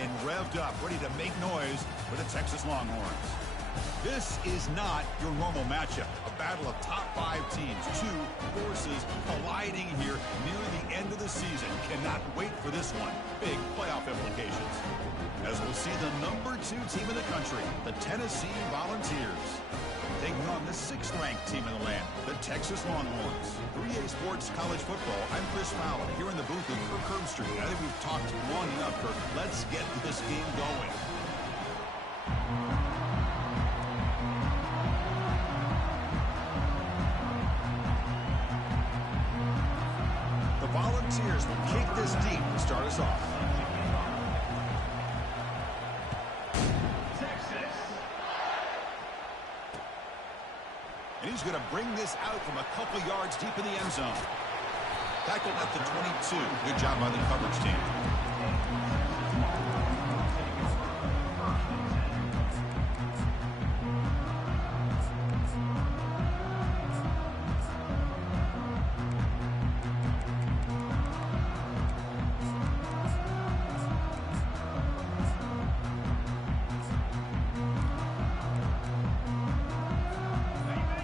and revved up, ready to make noise for the Texas Longhorns. This is not your normal matchup. A battle of top 5 teams, 2 forces colliding here near the end of the season. Cannot wait for this one. Big playoff implications. As we'll see the number 2 team in the country, the Tennessee Volunteers, taking on the 6th-ranked team in the land, the Texas Longhorns. 3A Sports College Football, I'm Chris Fowler, here in the booth with Kirk Herbstreit. I think we've talked long enough, Kirk. Let's get this game going. The Volunteers will kick this deep to start us off. And he's going to bring this out from a couple yards deep in the end zone. Tackled at the 22. Good job by the coverage team.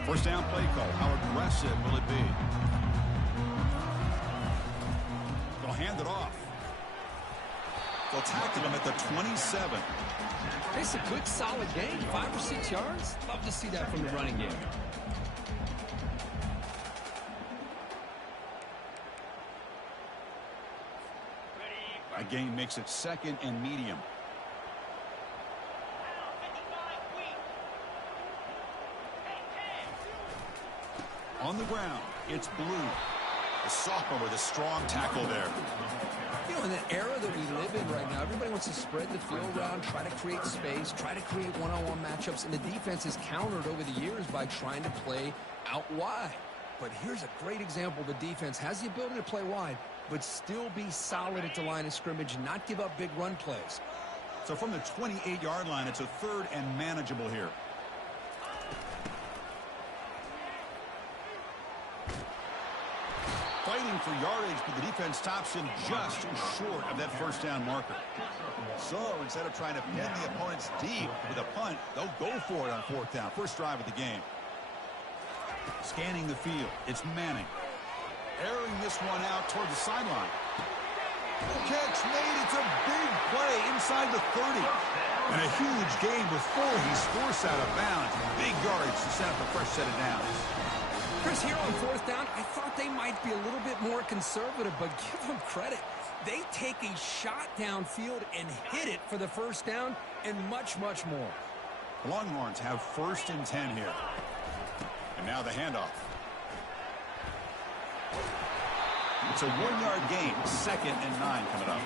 First down play call. How aggressive will it be? They'll hand it off. They'll tackle him at the 27. It's a good, solid game. 5 or 6 yards. Love to see that from the running game. That gain makes it 2nd and medium. On the ground, it's Blue. The sophomore with a strong tackle there. You know, in the era that we live in right now, everybody wants to spread the field around, try to create space, try to create one-on-one matchups, and the defense is countered over the years by trying to play out wide. But here's a great example. The defense has the ability to play wide, but still be solid at the line of scrimmage, not give up big run plays. So from the 28-yard line, it's a 3rd and manageable here. Fighting for yardage, but the defense stops him just short of that first down marker. So instead of trying to pin the opponents deep with a punt, they'll go for it on 4th down. First drive of the game. Scanning the field, it's Manning. Airing this one out toward the sideline. Catch made. It's a big play inside the 30. And a huge gain before he's forced out of bounds. Big yards to set up a fresh set of downs. Chris, here on 4th down, I thought they might be a little bit more conservative, but give them credit. They take a shot downfield and hit it for the first down and much, much more. The Longhorns have 1st and 10 here. And now the handoff. It's a 1-yard gain. 2nd and 9 coming up.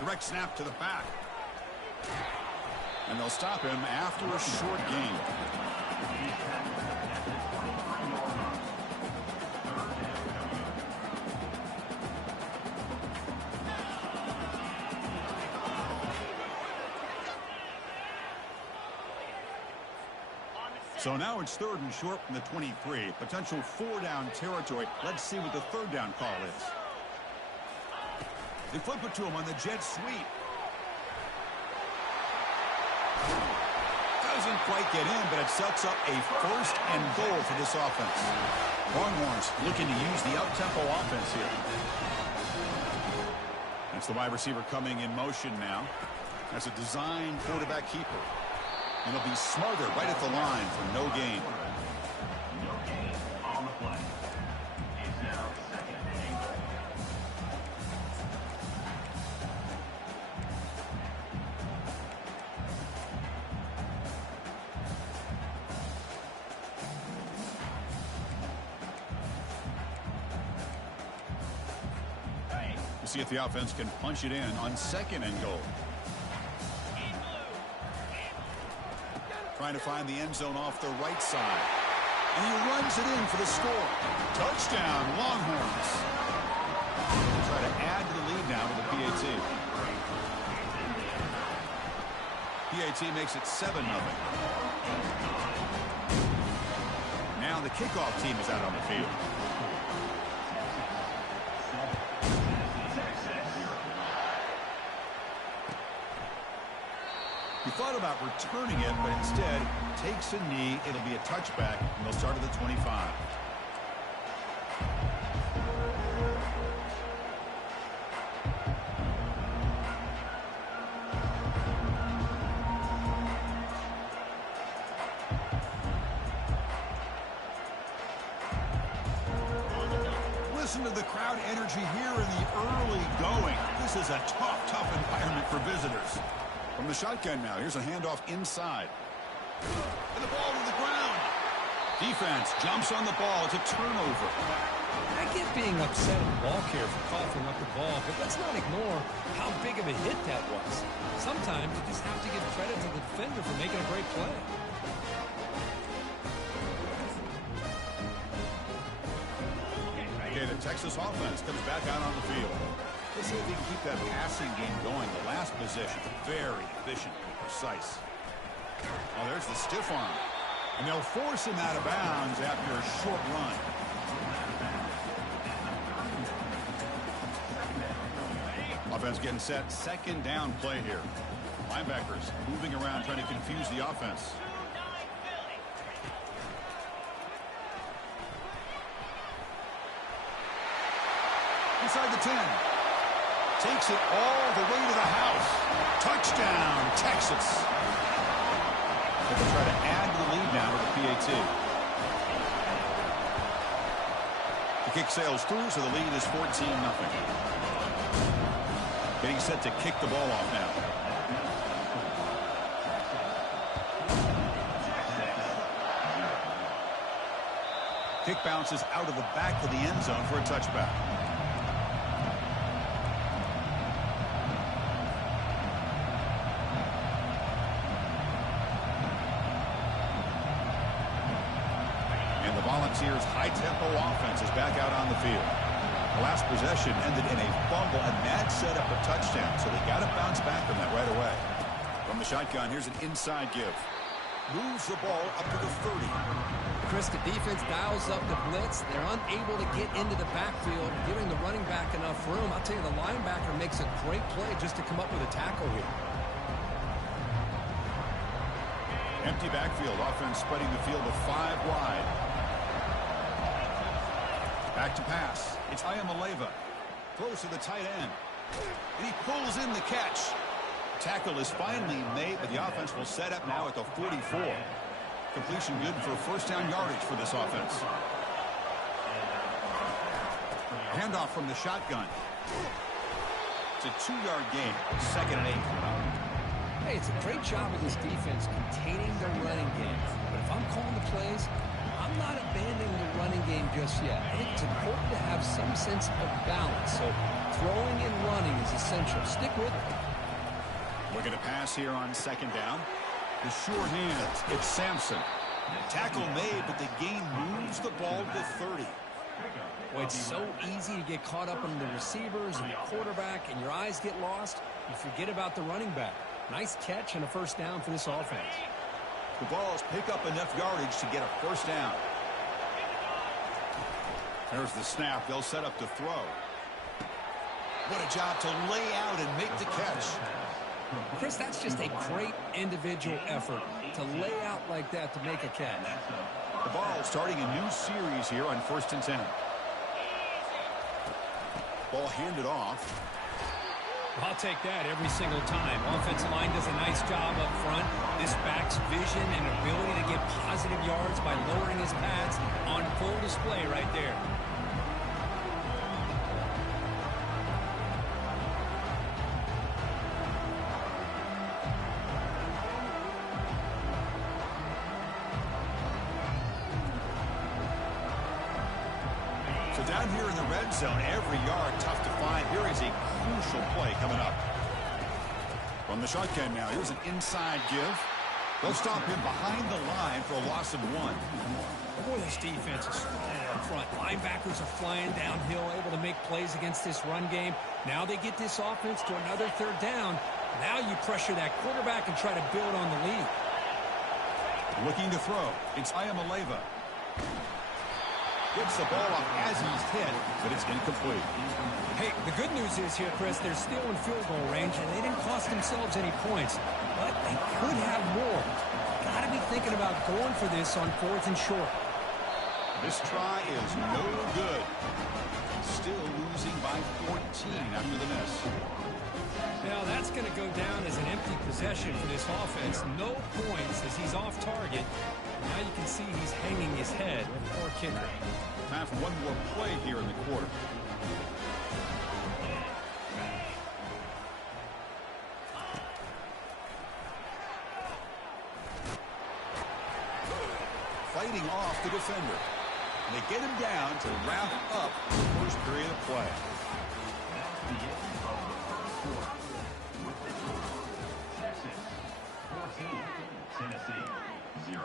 Direct snap to the back. And they'll stop him after a short gain. So now it's 3rd and short from the 23. Potential 4-down territory. Let's see what the 3rd down call is. They flip it to him on the jet sweep. Doesn't quite get in, but it sets up a 1st and goal for this offense. Longhorns looking to use the up-tempo offense here. That's the wide receiver coming in motion now. That's a design quarterback keeper. And he'll be smothered right at the line for no gain. On the play. It's now 2nd and 8. We'll see if the offense can punch it in on 2nd and goal. Trying to find the end zone off the right side. And he runs it in for the score. Touchdown, Longhorns. Try to add to the lead PAT makes it 7-0. Now the kickoff team is out on the field. He thought about returning it, but instead takes a knee. It'll be a touchback, and they'll start at the 25. Listen to the crowd energy here in the early going. This is a tough environment for visitors. From the shotgun now, here's a handoff inside. And the ball to the ground. Defense jumps on the ball. It's a turnover. I get being upset at the ball carrier for coughing up the ball, but let's not ignore how big of a hit that was. Sometimes you just have to give credit to the defender for making a great play. Okay, the Texas offense comes back out on the field. Let's see if they can keep that passing game going. The last possession, very efficient and precise. Oh, there's the stiff arm. And they'll force him out of bounds after a short run. Offense getting set. Second down play here. Linebackers moving around trying to confuse the offense. Inside the 10. Takes it all the way to the house. Touchdown, Texas. They'll try to add to the lead now with the PAT. The kick sails through, so the lead is 14-0. Getting set to kick the ball off now. Kick bounces out of the back of the end zone for a touchback. Volunteers' high-tempo offense is back out on the field. The last possession ended in a fumble, and that set up a touchdown, so they got to bounce back from that right away. From the shotgun, here's an inside give. Moves the ball up to the 30. Chris, the defense dials up the blitz. They're unable to get into the backfield, giving the running back enough room. I'll tell you, the linebacker makes a great play just to come up with a tackle here. Empty backfield, offense spreading the field to 5 wide. Back to pass. It's Ayamaleva. Close to the tight end. And he pulls in the catch. Tackle is finally made, but the offense will set up now at the 44. Completion good for first down yardage for this offense. Handoff from the shotgun. It's a 2-yard gain. 2nd and 8. Hey, it's a great job of this defense containing their running game. But if I'm calling the plays, I'm not abandoning the running game just yet. I think it's important to have some sense of balance. So throwing and running is essential. Stick with it. Looking to pass here on 2nd down. The short hands. It's Sampson. Tackle made, but the gain moves the ball to 30. Boy, it's so easy to get caught up in the receivers and the quarterback, and your eyes get lost. You forget about the running back. Nice catch and a first down for this offense. The Vols pick up enough yardage to get a first down. There's the snap. They'll set up to throw. What a job to lay out and make the catch. Chris, that's just a great individual effort to lay out like that to make a catch. The Vols starting a new series here on 1st and 10. Ball handed off. I'll take that every single time. Offensive line does a nice job up front. This back's vision and ability to get positive yards by lowering his pads on full display right there. So down here in the red zone, every yard tough to find. Here is a crucial play coming up. From the shotgun now, here's an inside give. They'll stop him behind the line for a loss of 1. Boy, this defense is strong up front. Linebackers are flying downhill, able to make plays against this run game. Now they get this offense to another 3rd down. Now you pressure that quarterback and try to build on the lead. Looking to throw. It's Ayamaleva. Gets the ball off as he's hit, but it's incomplete. Hey, the good news is here, Chris, they're still in field goal range, and they didn't cost themselves any points. But they could have more. Got to be thinking about going for this on 4th and short. This try is no good. Still losing by 14 after the miss. Now that's going to go down as an empty possession for this offense. No points as he's off target. Now you can see he's hanging his head. Poor kicker. Time for one more play here in the quarter. Fighting off the defender. And they get him down to wrap up the first period of play. That's the end of the first quarter. With the score, Texas 14, Tennessee 0.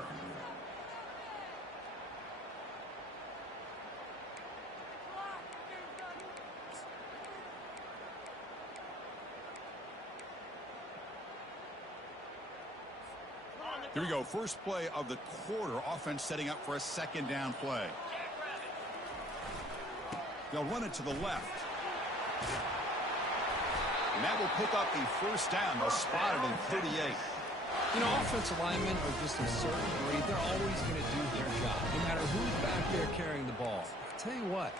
Here we go. First play of the quarter. Offense setting up for a second down play. They'll run it to the left. And that will pick up a first down. They'll spot it in 38. You know, offensive linemen are just a certain breed. They're always going to do their job, no matter who's back there carrying the ball. I'll tell you what,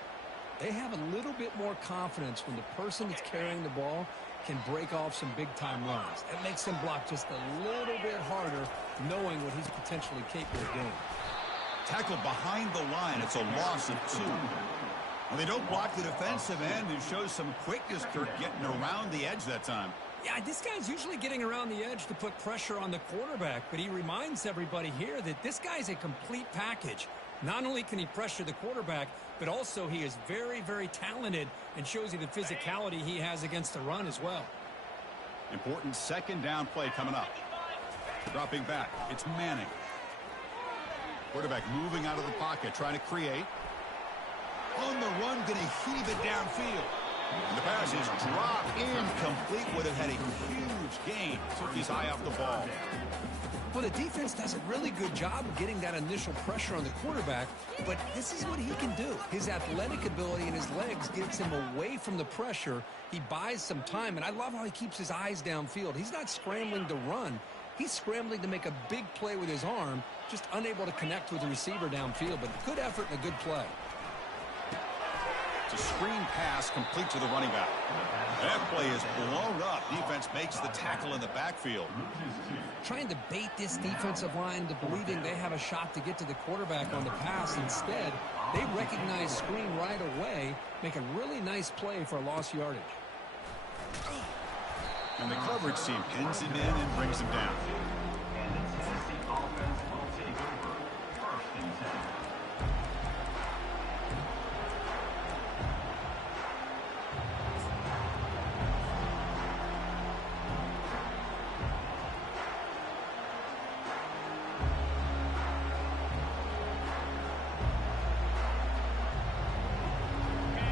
they have a little bit more confidence when the person that's carrying the ball can break off some big-time runs. That makes them block just a little bit harder, knowing what he's potentially capable of doing. Tackle behind the line. It's a loss of 2. Well, they don't block the defensive end, who shows some quickness, Kirk, getting around the edge that time. Yeah, this guy's usually getting around the edge to put pressure on the quarterback, but he reminds everybody here that this guy's a complete package. Not only can he pressure the quarterback, but also he is very, very talented and shows you the physicality he has against the run as well. Important second down play coming up. Dropping back. It's Manning. Quarterback moving out of the pocket, trying to create. On the run, going to heave it downfield. And the pass is dropped incomplete. Would have had a huge gain. Took his eye off the ball. Well, the defense does a really good job of getting that initial pressure on the quarterback, but this is what he can do. His athletic ability and his legs gets him away from the pressure. He buys some time, and I love how he keeps his eyes downfield. He's not scrambling to run. He's scrambling to make a big play with his arm, just unable to connect with the receiver downfield, but good effort and a good play. It's a screen pass complete to the running back. That play is blown up. Defense makes the tackle in the backfield. Trying to bait this defensive line to believing they have a shot to get to the quarterback on the pass. Instead, they recognize screen right away, make a really nice play for a lost yardage. And the coverage team pins him in and brings him down. And the Tennessee offense will take over 1st and 10.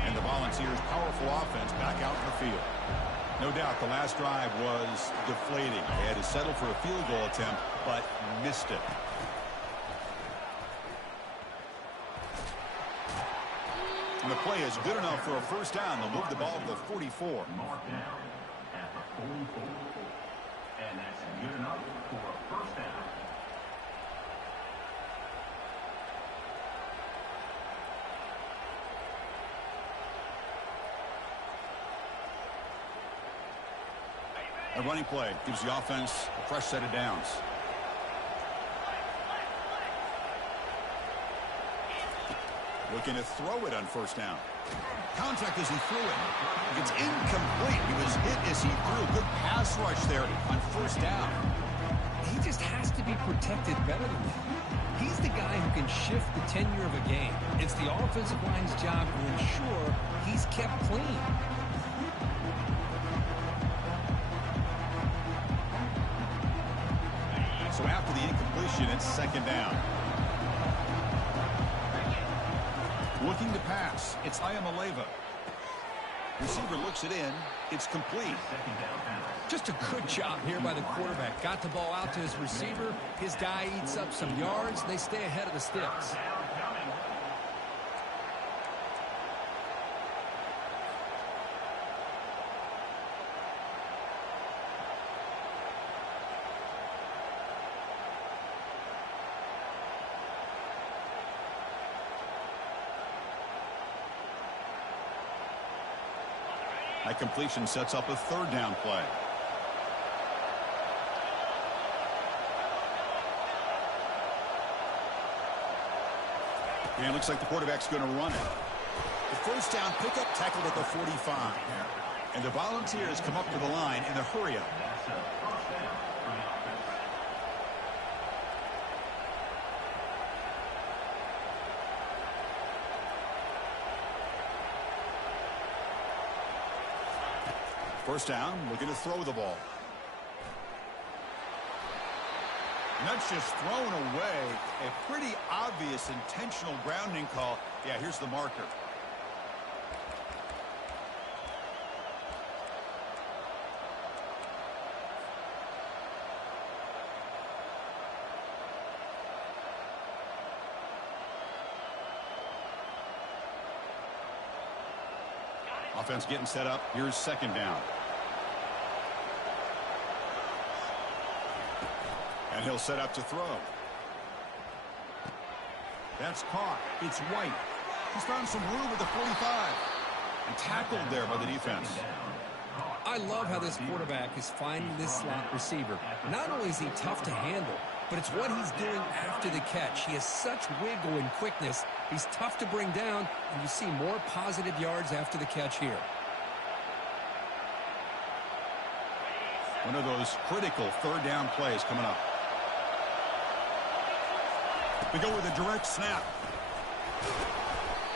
And the Volunteers' powerful offense back out in the field. No doubt the last drive was deflating. They had to settle for a field goal attempt, but missed it. And the play is good enough for a first down. They'll move the ball to the 44. Mark down at the 44. And that's good enough for a first down. A running play gives the offense a fresh set of downs. Looking to throw it on first down. Contact as he threw it. It's incomplete. He was hit as he threw. Good pass rush there on first down. He just has to be protected better than that. He's the guy who can shift the tenure of a game. It's the offensive line's job to ensure he's kept clean. So after the incompletion, it's second down. Looking to pass. It's Ayamaleva. Receiver looks it in. It's complete. Just a good job here by the quarterback. Got the ball out to his receiver. His guy eats up some yards. They stay ahead of the sticks. That completion sets up a third down play. And it looks like the quarterback's going to run it. The first down pickup tackled at the 45. And the Volunteers come up to the line in a hurry-up. First down, looking to throw the ball. And that's just thrown away. A pretty obvious intentional grounding call. Yeah, here's the marker. Offense getting set up. Here's second down. And he'll set up to throw. That's caught. It's White. He's found some room at the 45. And tackled there by the defense. I love how this quarterback is finding this slot receiver. Not only is he tough to handle, but it's what he's doing after the catch. He has such wiggle and quickness. He's tough to bring down, and you see more positive yards after the catch here. One of those critical third down plays coming up. We go with a direct snap.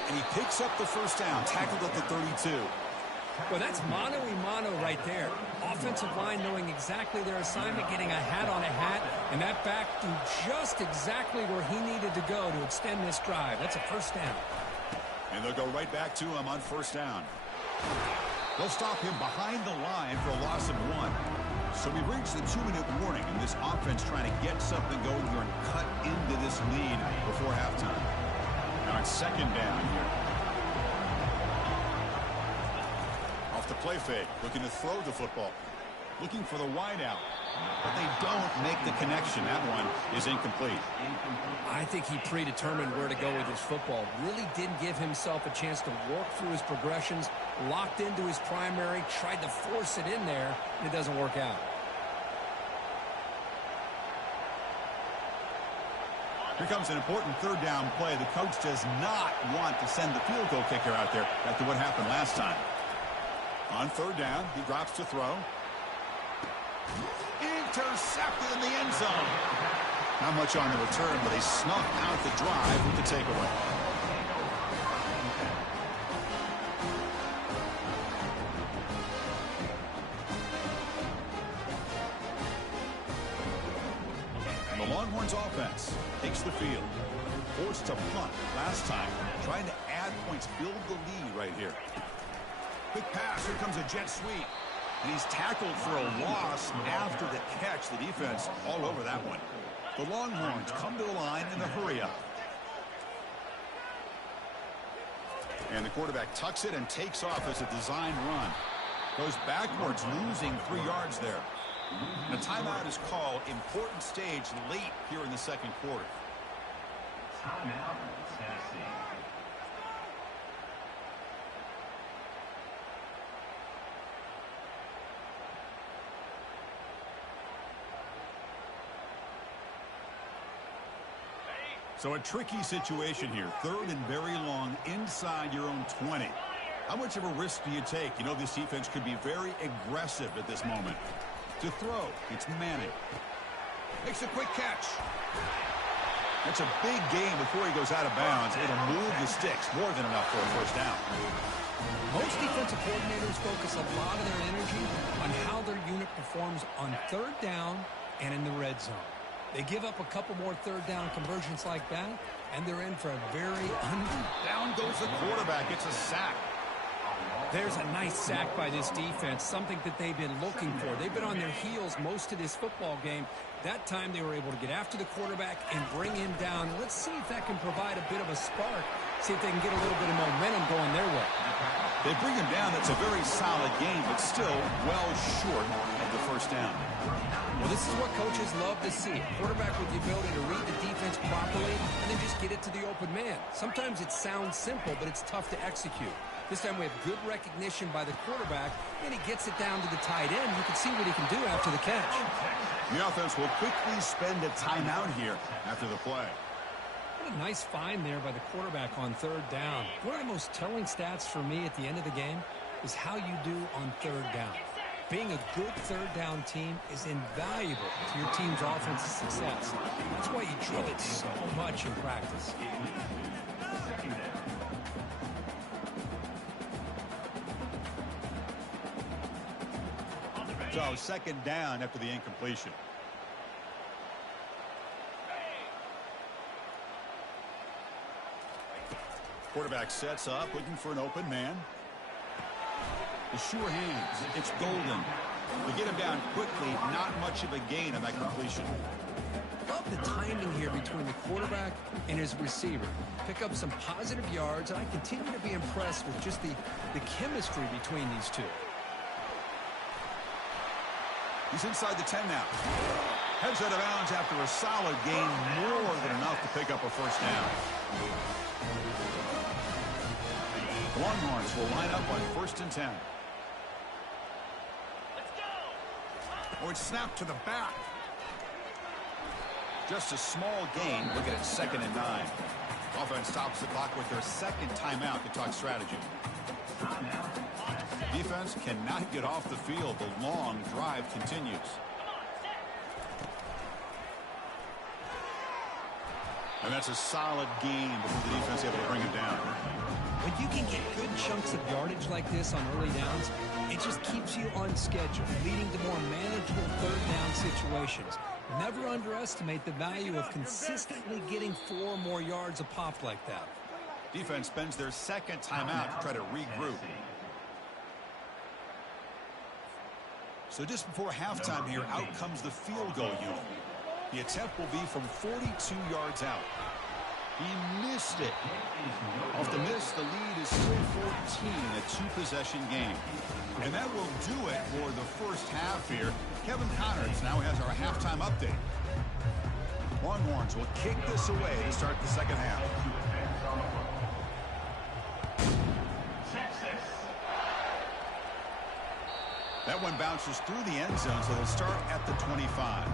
And he picks up the first down, tackled at the 32. Well, that's mano-a-mano right there. Offensive line knowing exactly their assignment, getting a hat on a hat, and that back to just exactly where he needed to go to extend this drive. That's a first down. And they'll go right back to him on first down. They'll stop him behind the line for a loss of 1. So we've reached the 2-minute warning, and this offense trying to get something going here and cut into this lead before halftime. Now it's second down here. Off the play fake, looking to throw the football. Looking for the wide out. But they don't make the connection. That one is incomplete. I think he predetermined where to go with his football. Really didn't give himself a chance to work through his progressions. Locked into his primary, tried to force it in there, and it doesn't work out. Here comes an important third down play. The coach does not want to send the field goal kicker out there after what happened last time. On third down, he drops to throw. Intercepted in the end zone. Not much on the return, but they snuffed out the drive with the takeaway. And the Longhorns offense takes the field. Forced to punt last time, trying to add points, build the lead right here. Quick pass, here comes a jet sweep. And he's tackled for a loss after the catch. The defense all over that one. The Longhorns come to the line in the hurry-up. And the quarterback tucks it and takes off as a design run. Goes backwards, losing 3 yards there. And a timeout is called. Important stage late here in the second quarter. Timeout, Tennessee. So a tricky situation here. Third and very long inside your own 20. How much of a risk do you take? You know this defense could be very aggressive at this moment. To throw, it's Manning. Makes a quick catch. That's a big gain before he goes out of bounds. It'll move the sticks. More than enough for a first down. Most defensive coordinators focus a lot of their energy on how their unit performs on third down and in the red zone. They give up a couple more third down conversions like that, and they're in for a very Down goes the quarterback. It's a sack. There's a nice sack by this defense, something that they've been looking for. They've been on their heels most of this football game. That time they were able to get after the quarterback and bring him down. Let's see if that can provide a bit of a spark, see if they can get a little bit of momentum going their way. They bring him down. That's a very solid game, but still well short of the first down. Well, this is what coaches love to see. A quarterback with the ability to read the defense properly and then just get it to the open man. Sometimes it sounds simple, but it's tough to execute. This time we have good recognition by the quarterback, and he gets it down to the tight end. You can see what he can do after the catch. The offense will quickly spend a timeout here after the play. What a nice find there by the quarterback on third down. One of the most telling stats for me at the end of the game is how you do on third down. Being a good third down team is invaluable to your team's offensive success. That's why you drill it so much in practice. So second down after the incompletion. Quarterback sets up, looking for an open man. The sure hands. It's Golden. They get him down quickly. Not much of a gain on that completion. Love the timing here between the quarterback and his receiver. Pick up some positive yards, and I continue to be impressed with just the chemistry between these two. He's inside the 10 now. Heads out of bounds after a solid gain, more than enough to pick up a first down. The Longhorns will line up on 1st and 10. Let's go. Or it's snapped to the back. Just a small gain. Look at it, 2nd and 9. Offense stops the clock with their second timeout to talk strategy. Defense cannot get off the field. The long drive continues. And that's a solid gain before the defense able to bring him down. When you can get good chunks of yardage like this on early downs, it just keeps you on schedule, leading to more manageable third down situations. Never underestimate the value of consistently getting 4 or more yards a pop like that. Defense spends their second timeout to try to regroup. So just before halftime here, out comes the field goal unit. The attempt will be from 42 yards out. He missed it. Off the miss, the lead is still 14, a 2-possession game. And that will do it for the first half here. Kevin Connors now has our halftime update. Longhorns will kick this away to start the second half. That one bounces through the end zone, so they'll start at the 25.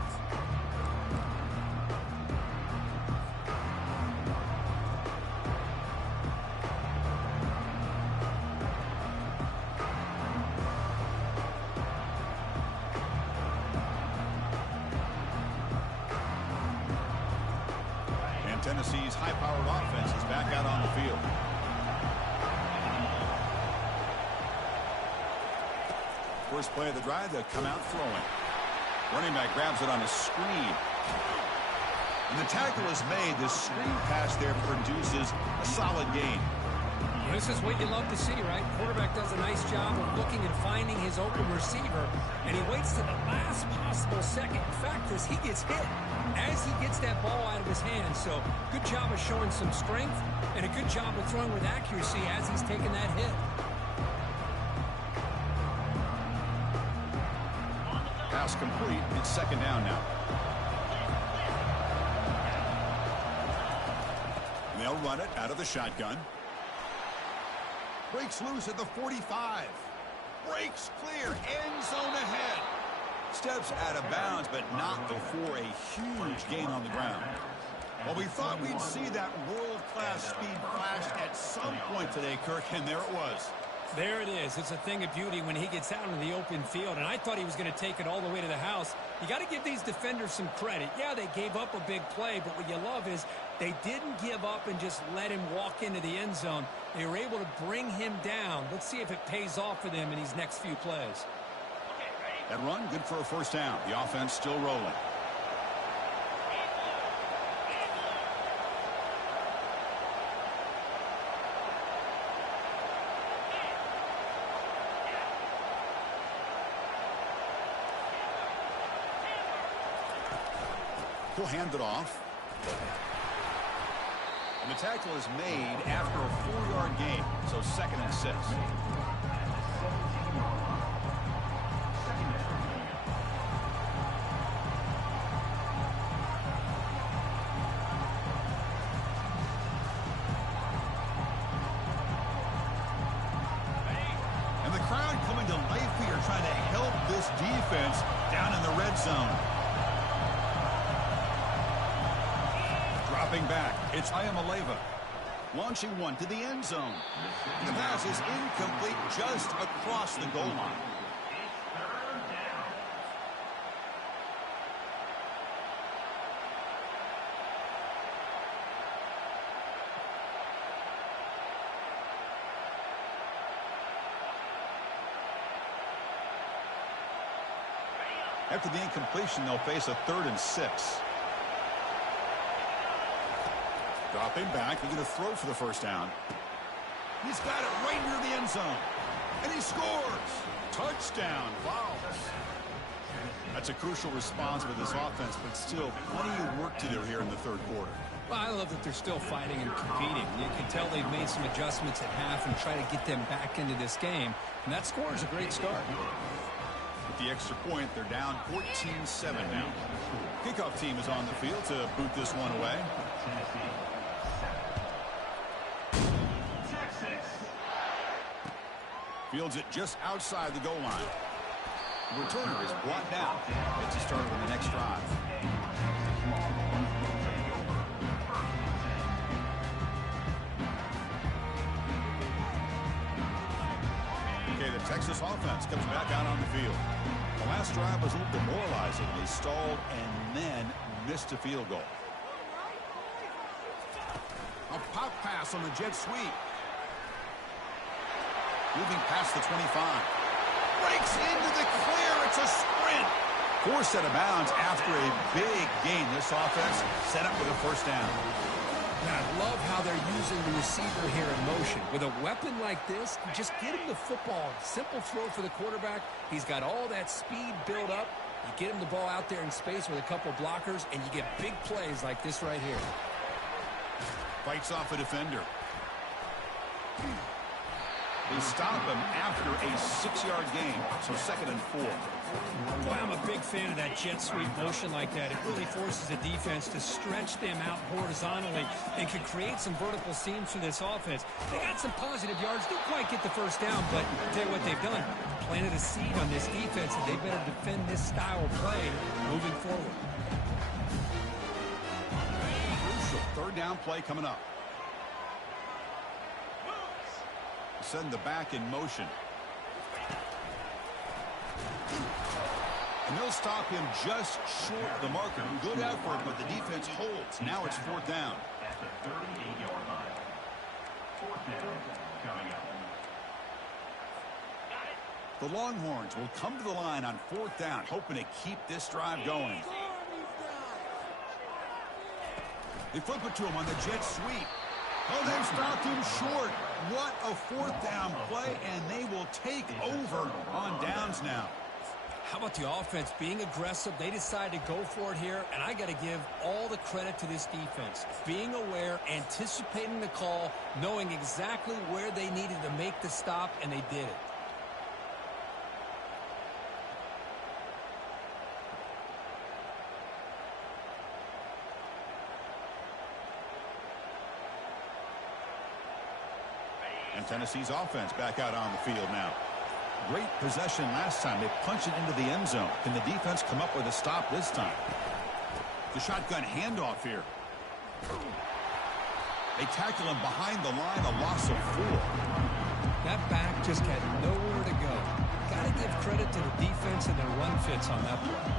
And Tennessee's high-powered offense is back out on the field. First play of the drive, they'll come out throwing. Running back grabs it on a screen. And the tackle is made. The screen pass there produces a solid gain. This is what you love to see, right? Quarterback does a nice job of looking and finding his open receiver, and he waits to the last possible second. In fact, as he gets hit, as he gets that ball out of his hands. So good job of showing some strength and a good job of throwing with accuracy as he's taking that hit. Pass complete. It's second down now. And they'll run it out of the shotgun. Breaks loose at the 45. Breaks clear. End zone ahead. Steps out of bounds, but not before a huge gain on the ground. Well, we thought we'd see that world-class speed flash at some point today, Kirk, and there it was. There it is. It's a thing of beauty when he gets out in the open field, and I thought he was going to take it all the way to the house. You got to give these defenders some credit. Yeah, they gave up a big play, but what you love is they didn't give up and just let him walk into the end zone. They were able to bring him down. Let's see if it pays off for them in these next few plays. That run, good for a first down. The offense still rolling. He'll hand it off. And the tackle is made after a 4-yard gain, so 2nd and 6. And the crowd coming to life here, trying to help this defense down in the red zone. Dropping back, it's Ayamaleva. Launching one to the end zone. The pass is incomplete just across the goal line. After the incompletion, they'll face a 3rd and 6. Dropping back, he's going to throw for the first down. He's got it right near the end zone. And he scores! Touchdown! Wow! That's a crucial response for this offense, but still plenty of work to do here in the 3rd quarter. Well, I love that they're still fighting and competing. You can tell they've made some adjustments at half and try to get them back into this game. And that score is a great start. With the extra point, they're down 14-7 now. Kickoff team is on the field to boot this one away. Fields it just outside the goal line. The returner is brought down. Gets to start with the next drive. Okay, the Texas offense comes back out on the field. The last drive was a little demoralizing. They stalled and then missed a field goal. A pop pass on the jet sweep. Moving past the 25. Breaks into the clear. It's a sprint. Forced out of bounds after a big gain. This offense set up with a first down. And I love how they're using the receiver here in motion. With a weapon like this, you just get him the football. Simple throw for the quarterback. He's got all that speed built up. You get him the ball out there in space with a couple blockers, and you get big plays like this right here. Fights off a defender. They stop him after a 6-yard gain, so 2nd and 4. Boy, I'm a big fan of that jet sweep motion like that. It really forces the defense to stretch them out horizontally and can create some vertical seams for this offense. They got some positive yards. Didn't quite get the first down, but I'll tell you what they've done. Planted a seed on this defense, and they better defend this style of play moving forward. Crucial 3rd down play coming up. Send the back in motion. And they'll stop him just short of the marker. Good effort, but the defense holds. Now it's 4th down. At the 38-yard line. 4th down coming up. The Longhorns will come to the line on 4th down, hoping to keep this drive going. They flip it to him on the jet sweep. Oh, they've stopped him short. What a 4th down play, and they will take over on downs now. How about the offense being aggressive? They decide to go for it here, and I got to give all the credit to this defense. Being aware, anticipating the call, knowing exactly where they needed to make the stop, and they did it. And Tennessee's offense back out on the field now. Great possession last time. They punched it into the end zone. Can the defense come up with a stop this time? The shotgun handoff here. They tackle him behind the line, a loss of 4. That back just had nowhere to go. Got to give credit to the defense and their run fits on that play.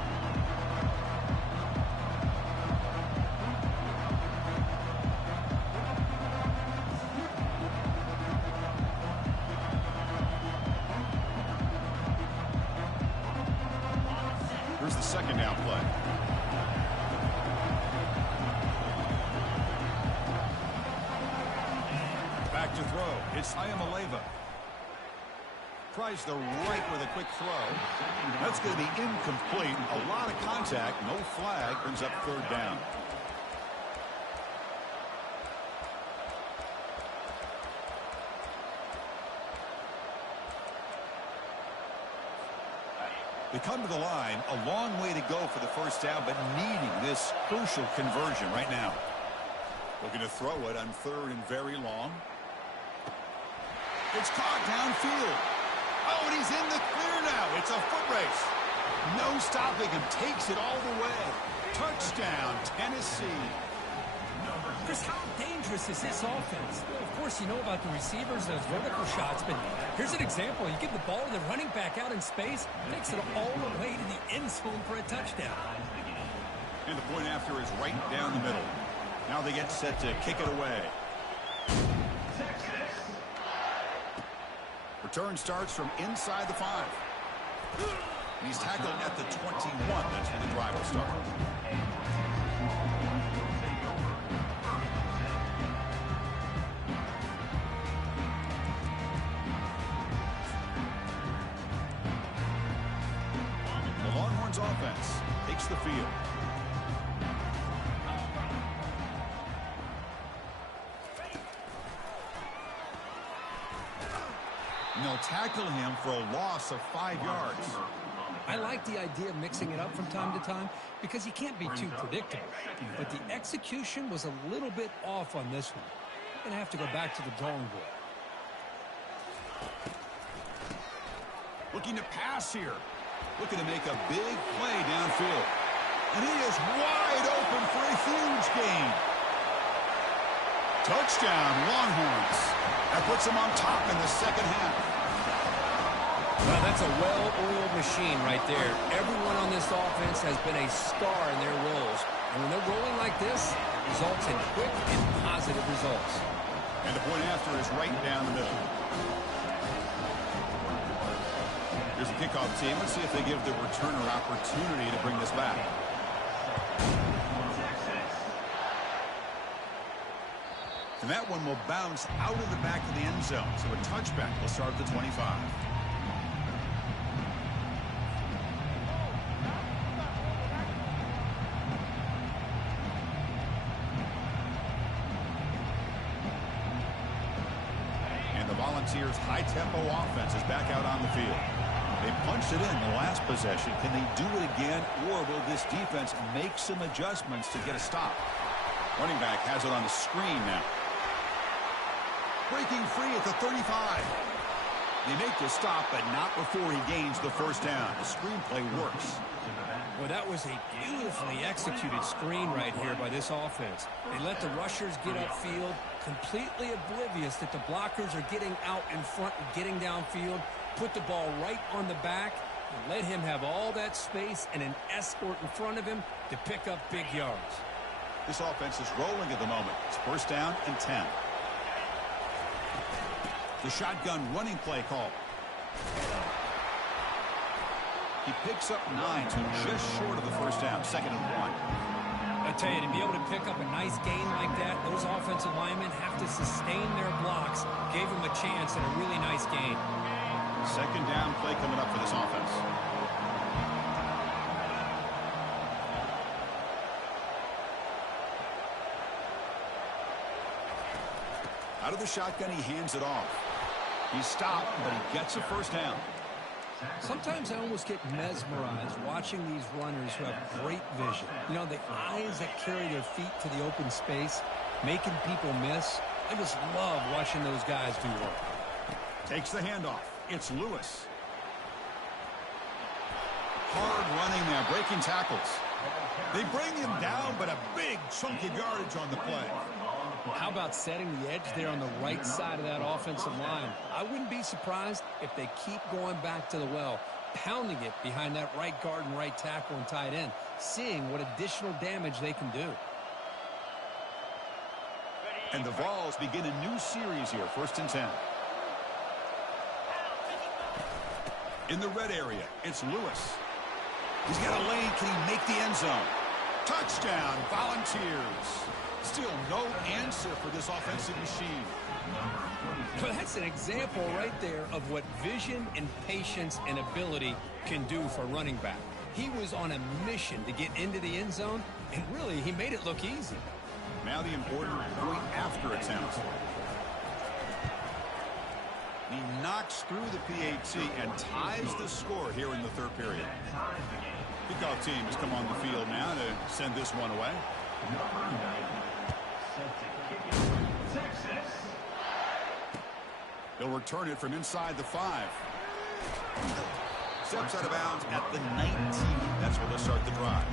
Here's the 2nd down play. Back to throw. It's Ayamaleva. Tries the right with a quick throw. That's going to be incomplete. A lot of contact. No flag. Brings up third down. They come to the line, a long way to go for the first down, but needing this crucial conversion right now. Looking to throw it on third and very long. It's caught downfield. Oh, and he's in the clear now. It's a foot race. No stopping him. Takes it all the way. Touchdown, Tennessee. Chris, how dangerous is this offense? Well, of course, you know about the receivers, those vertical shots, but here's an example. You give the ball to the running back out in space, takes it all the way to the end zone for a touchdown. And the point after is right down the middle. Now they get set to kick it away. Return starts from inside the 5. And he's tackled at the 21. That's where the drive will start. The Longhorns offense takes the field. And they'll tackle him for a loss of 5 yards. I like the idea of mixing it up from time to time because you can't be too predictable. But the execution was a little bit off on this one. Going to have to go back to the drawing board. Looking to pass here. Looking to make a big play downfield. And he is wide open for a huge gain. Touchdown, Longhorns. That puts them on top in the second half. Well, that's a well-oiled machine right there. Everyone on this offense has been a star in their roles. And when they're rolling like this, it results in quick and positive results. And the point after is right down the middle. Here's a kickoff team. Let's see if they give the returner opportunity to bring this back. And that one will bounce out of the back of the end zone. So a touchback will start at the 25. And the Volunteers' high-tempo offense is back out on the field. They punched it in the last possession. Can they do it again, or will this defense make some adjustments to get a stop? Running back has it on the screen now. Breaking free at the 35. They make the stop, but not before he gains the first down. The screenplay works. Well, that was a beautifully executed screen right here by this offense. They let the rushers get upfield, completely oblivious that the blockers are getting out in front and getting downfield, put the ball right on the back, and let him have all that space and an escort in front of him to pick up big yards. This offense is rolling at the moment. It's first down and 10. The shotgun running play call. He picks up 9, so just short of the first down. Second and 1. I tell you, to be able to pick up a nice gain like that, those offensive linemen have to sustain their blocks. Gave him a chance and a really nice gain. Second down play coming up for this offense. Out of the shotgun, he hands it off. He's stopped, but he gets a first down. Sometimes I almost get mesmerized watching these runners who have great vision. You know, the eyes that carry their feet to the open space, making people miss. I just love watching those guys do work. Takes the handoff. It's Lewis. Hard running now, breaking tackles. They bring him down, but a big chunk of yardage on the play. How about setting the edge there on the right side of that offensive line? I wouldn't be surprised if they keep going back to the well, pounding it behind that right guard and right tackle and tight end, seeing what additional damage they can do. And the Vols begin a new series here, first and 10. In the red area, it's Lewis. He's got a lane. Can he make the end zone? Touchdown, Volunteers. Still no answer for this offensive machine. Well, that's an example right there of what vision and patience and ability can do for a running back. He was on a mission to get into the end zone, and really, he made it look easy. Now the important point after attempt. He knocks through the PAT and ties the score here in the third period. Kickoff team has come on the field now to send this one away. Number 9, set to kick it, Texas. They'll return it from inside the 5. Steps out of bounds at the 19. That's where they'll start the drive.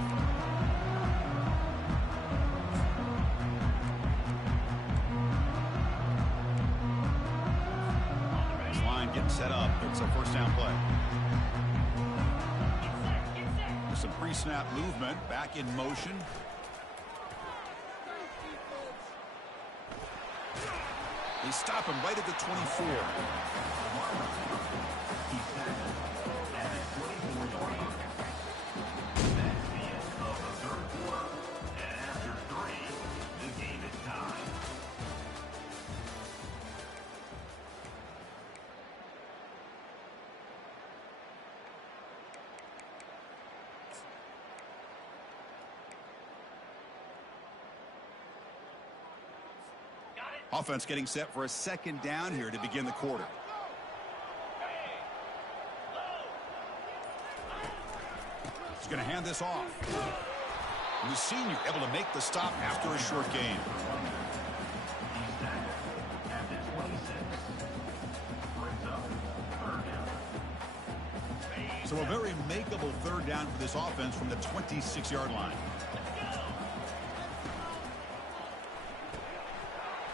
This line getting set up. It's a first down play. Some pre-snap movement, back in motion. They stop him right at the 24. He's tackled at his 24-yard line. That's the end of the third quarter. And after 3, the game is tied. Offense getting set for a second down here to begin the quarter. He's going to hand this off. The senior able to make the stop after a short gain. He's tackled at the 26. Brings up third down. So a very makeable third down for this offense from the 26-yard line.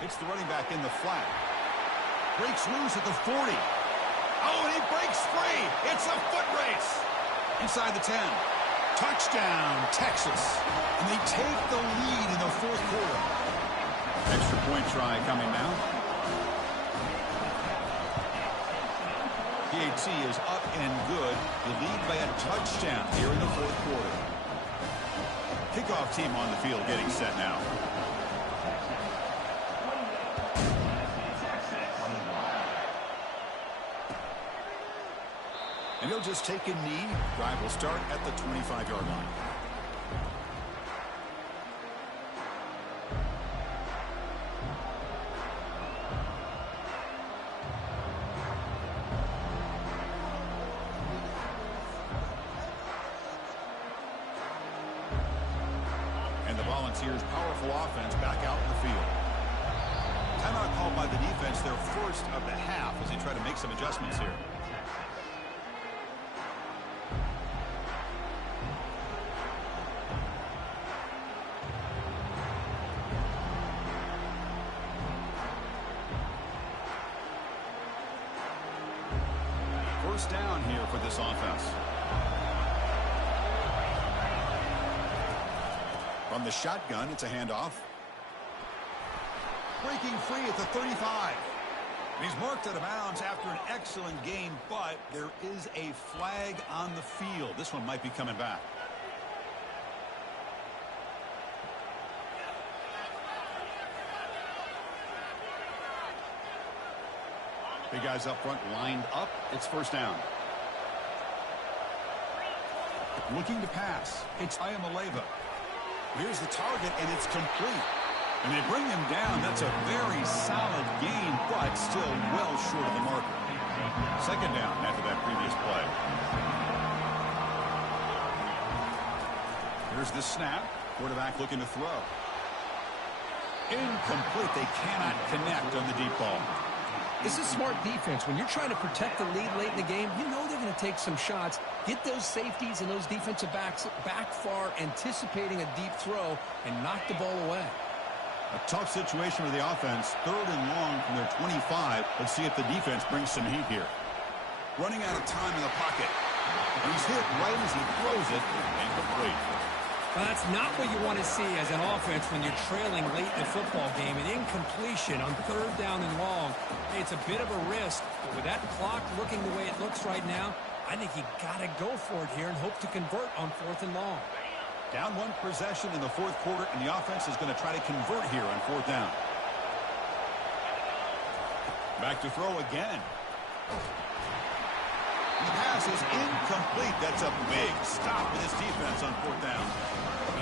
It's the running back in the flat. Breaks loose at the 40. Oh, and he breaks free. It's a foot race. Inside the 10. Touchdown, Texas. And they take the lead in the fourth quarter. Extra point try coming now. PAT is up and good. The lead by a touchdown here in the fourth quarter. Kickoff team on the field getting set now. And he'll just take a knee. Drive will start at the 25-yard line. And the Volunteers' powerful offense back out in the field. Timeout called by the defense, their first of the half, as they try to make some adjustments here. First down here for this offense. From the shotgun, it's a handoff. Breaking free at the 35. He's marked out of bounds after an excellent game, but there is a flag on the field. This one might be coming back. Big guys up front lined up. It's first down. Looking to pass. It's Ayamaleva. Here's the target, and it's complete. And they bring him down. That's a very solid gain, but still well short of the marker. Second down after that previous play. Here's the snap. Quarterback looking to throw. Incomplete. They cannot connect on the deep ball. This is smart defense. When you're trying to protect the lead late in the game, you know they're going to take some shots, get those safeties and those defensive backs back far, anticipating a deep throw, and knock the ball away. A tough situation for the offense. Third and long from their 25. Let's see if the defense brings some heat here. Running out of time in the pocket. He's hit right as he throws it, and complete. Well, that's not what you want to see as an offense when you're trailing late in the football game. An incompletion on third down and long. It's a bit of a risk, but with that clock looking the way it looks right now, I think you got to go for it here and hope to convert on fourth and long. Down one possession in the fourth quarter, and the offense is going to try to convert here on fourth down. Back to throw again. The pass is incomplete. That's a big stop with this defense on fourth down.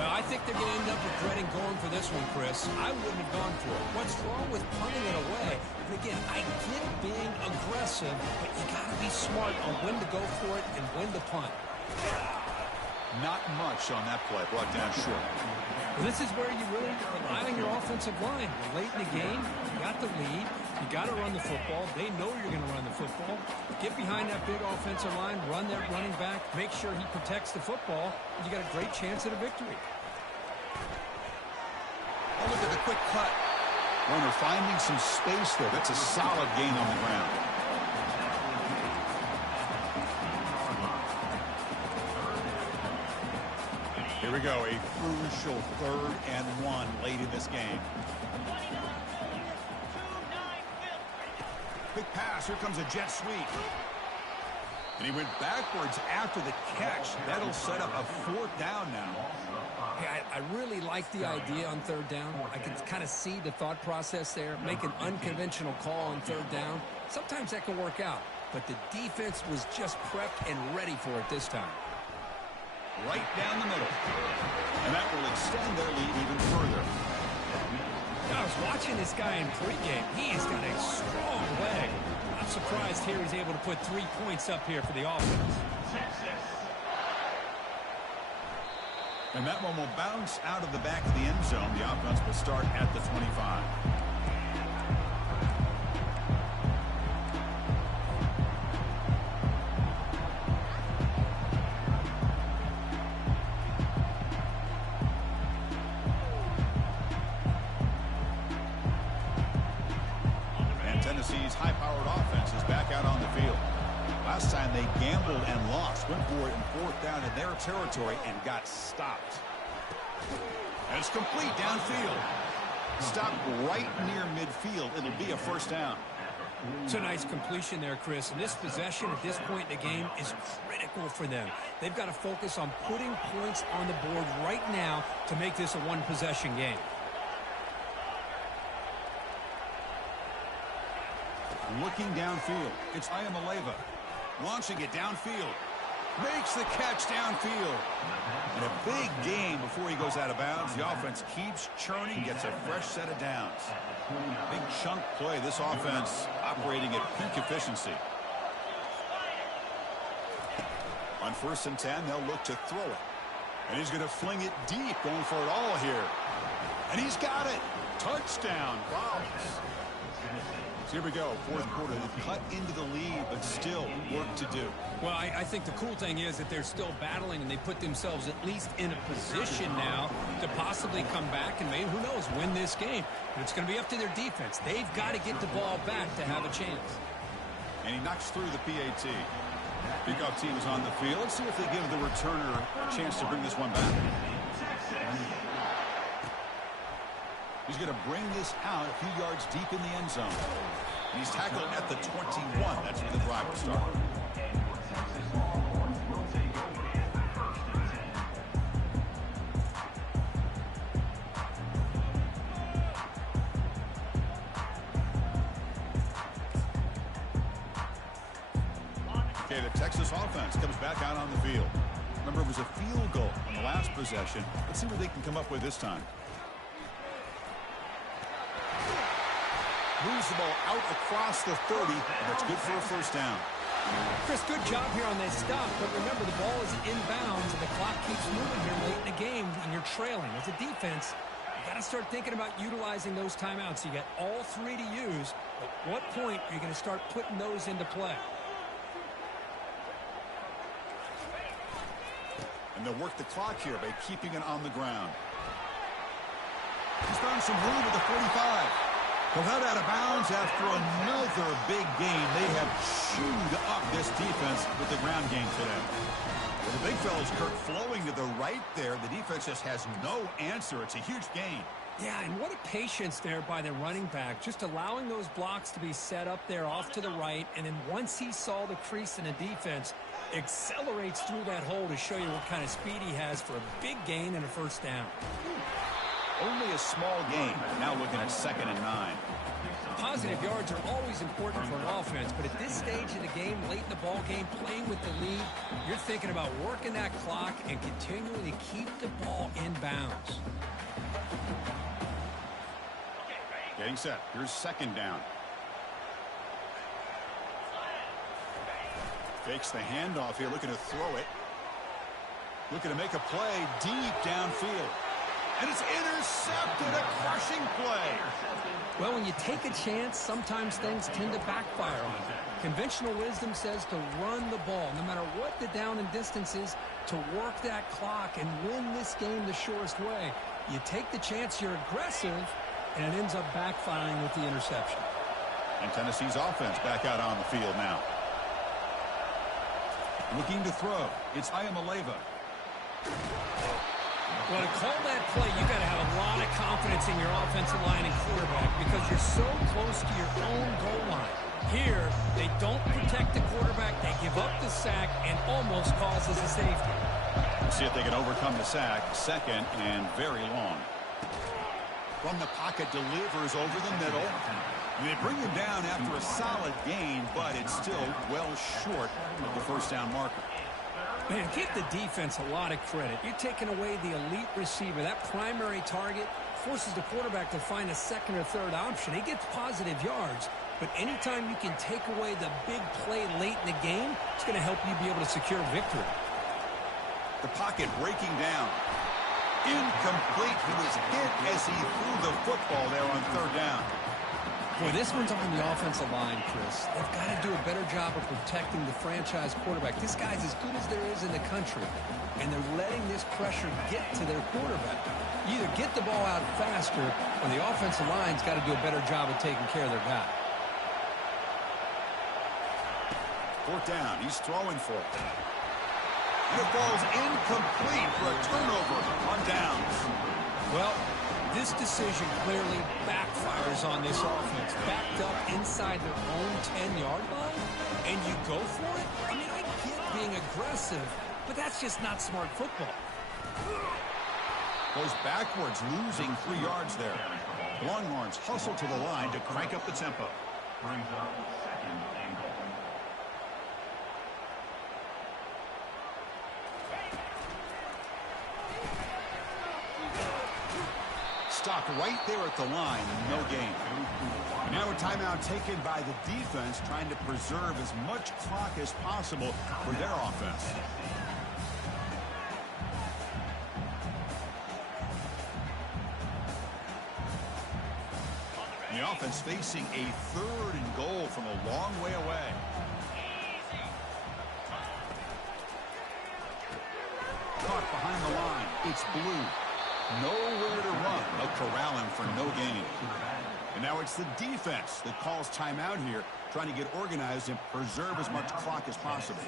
I think they're going to end up regretting going for this one, Chris. I wouldn't have gone for it. What's wrong with punting it away? And again, I get being aggressive, but you got to be smart on when to go for it and when to punt. Not much on that play. Brought down short. Well, this is where you really rely on your offensive line. Late in the game, you got the lead. You got to run the football. They know you're going to run the football. Get behind that big offensive line, run that running back, make sure he protects the football, and you got a great chance at a victory. Oh, look at the quick cut. Warner finding some space there. That's a solid gain on the ground. Here we go, a crucial 3rd and 1 late in this game. Quick pass, here comes a jet sweep. And he went backwards after the catch. That'll set up a 4th down now. Hey, I really like the idea on 3rd down. I can kind of see the thought process there. Make an unconventional call on 3rd down. Sometimes that can work out, but the defense was just prepped and ready for it this time. Right down the middle. And that will extend their lead even further. I was watching this guy in pregame. He has got a strong leg. I'm surprised here he's able to put 3 points up here for the offense. And that one will bounce out of the back of the end zone. The offense will start at the 25. Tennessee's high-powered offense is back out on the field. Last time they gambled and lost, went for it in 4th down in their territory and got stopped. And it's complete downfield. Stopped right near midfield. It'll be a 1st down. It's a nice completion there, Chris. And this possession at this point in the game is critical for them. They've got to focus on putting points on the board right now to make this a one-possession game. Looking downfield, it's Iamaleava. Launching it downfield. Makes the catch downfield. And a big gain before he goes out of bounds. The offense keeps churning, gets a fresh set of downs. Big chunk play. This offense operating at peak efficiency. On 1st and 10, they'll look to throw it. And he's going to fling it deep, going for it all here. And he's got it. Touchdown. Wow. Here we go, 4th quarter. They've cut into the lead, but still work to do. Well, I think the cool thing is that they're still battling, and they put themselves at least in a position now to possibly come back and maybe, who knows, win this game. But it's going to be up to their defense. They've got to get the ball back to have a chance. And he knocks through the PAT. Kickoff team is on the field. Let's see if they give the returner a chance to bring this one back. He's going to bring this out a few yards deep in the end zone. And he's tackled at the 21. That's where the drive will start. Okay, the Texas offense comes back out on the field. Remember, it was a field goal on the last possession. Let's see what they can come up with this time. Moves the ball out across the 30, and that's good for a 1st down. Chris, good job here on this stop, but remember the ball is inbounds and the clock keeps moving here late in the game and you're trailing. As a defense, you got to start thinking about utilizing those timeouts. You got all 3 to use. At what point are you going to start putting those into play? And they'll work the clock here by keeping it on the ground. He's found some room at the 45. He'll head out of bounds after another big game. They have chewed up this defense with the ground game today. Well, the big fella's Kurt flowing to the right there. The defense just has no answer. It's a huge gain. Yeah, and what a patience there by the running back, just allowing those blocks to be set up there off to the right, and then once he saw the crease in the defense, accelerates through that hole to show you what kind of speed he has for a big gain and a first down. Only a small gain. Now looking at 2nd and 9. Positive yards are always important for an offense, but at this stage of the game, late in the ball game, playing with the lead, you're thinking about working that clock and continuing to keep the ball in bounds. Getting set. Here's 2nd down. Fakes the handoff here, looking to throw it. Looking to make a play deep downfield. And it's intercepted, a crushing play. Well, when you take a chance, sometimes things tend to backfire on you. Conventional wisdom says to run the ball, no matter what the down and distance is, to work that clock and win this game the surest way. You take the chance, you're aggressive, and it ends up backfiring with the interception. And Tennessee's offense back out on the field now. Looking to throw. It's Iamaleava. Well, to call that play, you got to have a lot of confidence in your offensive line and quarterback because you're so close to your own goal line. Here, they don't protect the quarterback. They give up the sack and almost causes a safety. See if they can overcome the sack. 2nd and very long. From the pocket, delivers over the middle. They bring him down after a solid gain, but it's still well short of the first down marker. Man, give the defense a lot of credit. You're taking away the elite receiver. That primary target forces the quarterback to find a 2nd or 3rd option. He gets positive yards, but anytime you can take away the big play late in the game, it's going to help you be able to secure victory. The pocket breaking down. Incomplete. He was hit as he threw the football there on 3rd down. Boy, this one's on the offensive line, Chris. They've got to do a better job of protecting the franchise quarterback. This guy's as good as there is in the country, and they're letting this pressure get to their quarterback. You either get the ball out faster, or the offensive line's got to do a better job of taking care of their guy. 4th down. He's throwing for it. And it falls incomplete for a turnover on downs. Well, this decision clearly backfires on this offense. Backed up inside their own 10-yard line, and you go for it? I mean, I get being aggressive, but that's just not smart football. Goes backwards, losing 3 yards there. The Longhorns hustle to the line to crank up the tempo. Brings up 2nd and goal. Stopped right there at the line, no gain. Now a timeout taken by the defense, trying to preserve as much clock as possible for their offense. And the offense facing a 3rd and goal from a long way away. Caught behind the line. It's Blue. Nowhere to run. They'll corral him for no gain. And now it's the defense that calls timeout here, trying to get organized and preserve as much clock as possible.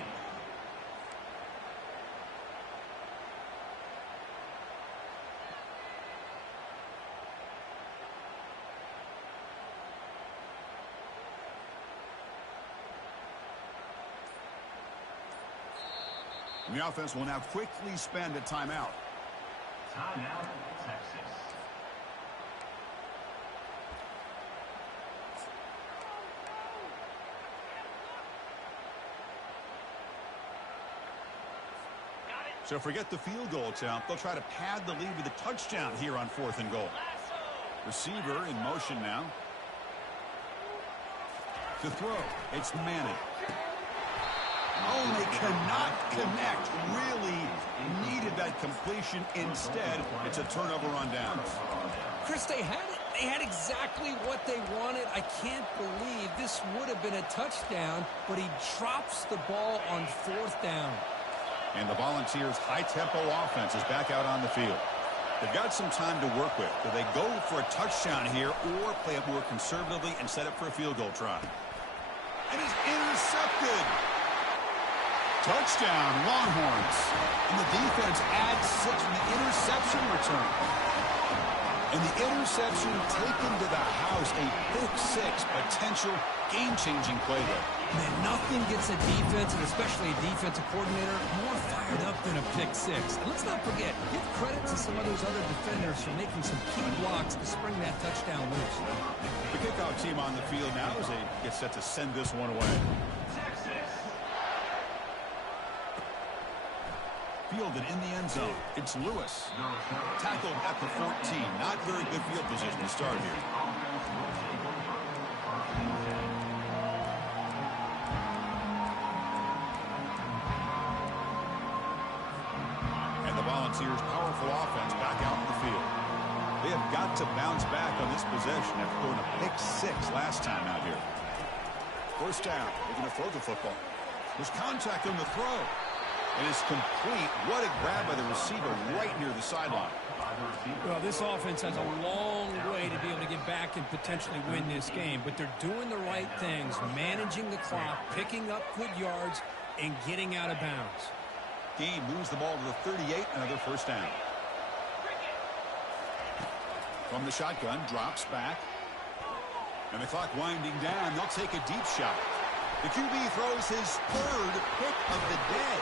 And the offense will now quickly spend a timeout. Timeout, Texas. So forget the field goal attempt. They'll try to pad the lead with a touchdown here on 4th and goal. Receiver in motion now. To throw, it's Manning. Oh, they cannot connect. Really needed that completion. Instead, it's a turnover on downs. Chris, they had it. They had exactly what they wanted. I can't believe this would have been a touchdown, but he drops the ball on 4th down. And the Volunteers' high-tempo offense is back out on the field. They've got some time to work with. Do they go for a touchdown here or play it more conservatively and set up for a field goal try? And it's intercepted. Touchdown, Longhorns. And the defense adds 6 from the interception return. And the interception taken to the house. A pick six, potential game-changing play there. Man, nothing gets a defense, and especially a defensive coordinator, more fired up than a pick six. And let's not forget, give credit to some of those other defenders for making some key blocks to spring that touchdown loose. The kickoff team on the field now as they get set to send this one away. Fielded in the end zone. It's Lewis. Tackled at the 14. Not very good field position to start here. And the Volunteers' powerful offense back out in the field. They have got to bounce back on this possession after throwing a pick six last time out here. First down. They're going to throw the football. There's contact on the throw. And it's complete. What a grab by the receiver right near the sideline. Well, this offense has a long way to be able to get back and potentially win this game, but they're doing the right things, managing the clock, picking up good yards, and getting out of bounds. Gain moves the ball to the 38, another first down. From the shotgun, drops back. And the clock winding down, they'll take a deep shot. The QB throws his third pick of the day.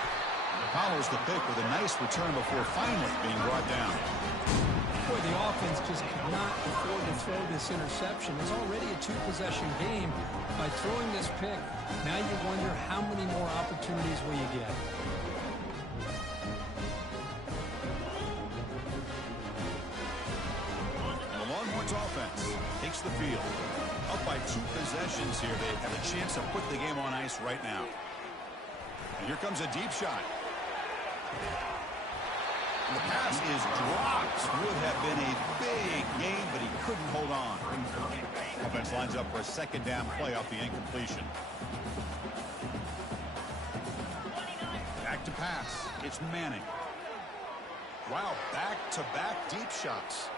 Follows the pick with a nice return before finally being brought down. Boy, the offense just could not afford to throw this interception. It's already a two-possession game. By throwing this pick, now you wonder how many more opportunities will you get. And the Longhorns offense takes the field. Up by two possessions here. They have a chance to put the game on ice right now. And here comes a deep shot. And the pass is dropped. Would have been a big game, but he couldn't hold on. Offense lines up for a second down play off the incompletion. Back to pass. It's Manning. Wow, back-to-back deep shots.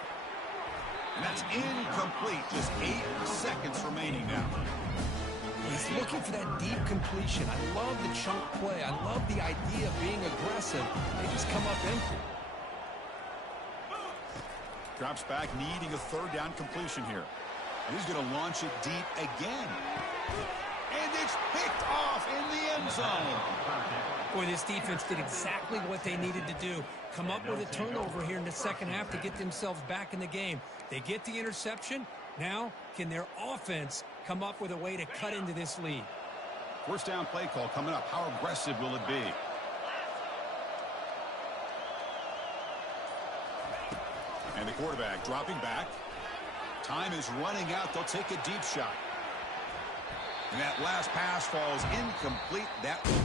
And that's incomplete. Just 8 seconds remaining now. He's looking for that deep completion. I love the chunk play. I love the idea of being aggressive. They just come up empty. Drops back, needing a third down completion here. And he's going to launch it deep again. And it's picked off in the end zone. Boy, this defense did exactly what they needed to do. Come up with a turnover here in the second half to get themselves back in the game. They get the interception. Now, can their offense come up with a way to cut into this lead? First down play call coming up. How aggressive will it be? And the quarterback dropping back. Time is running out. They'll take a deep shot. And that last pass falls incomplete. That will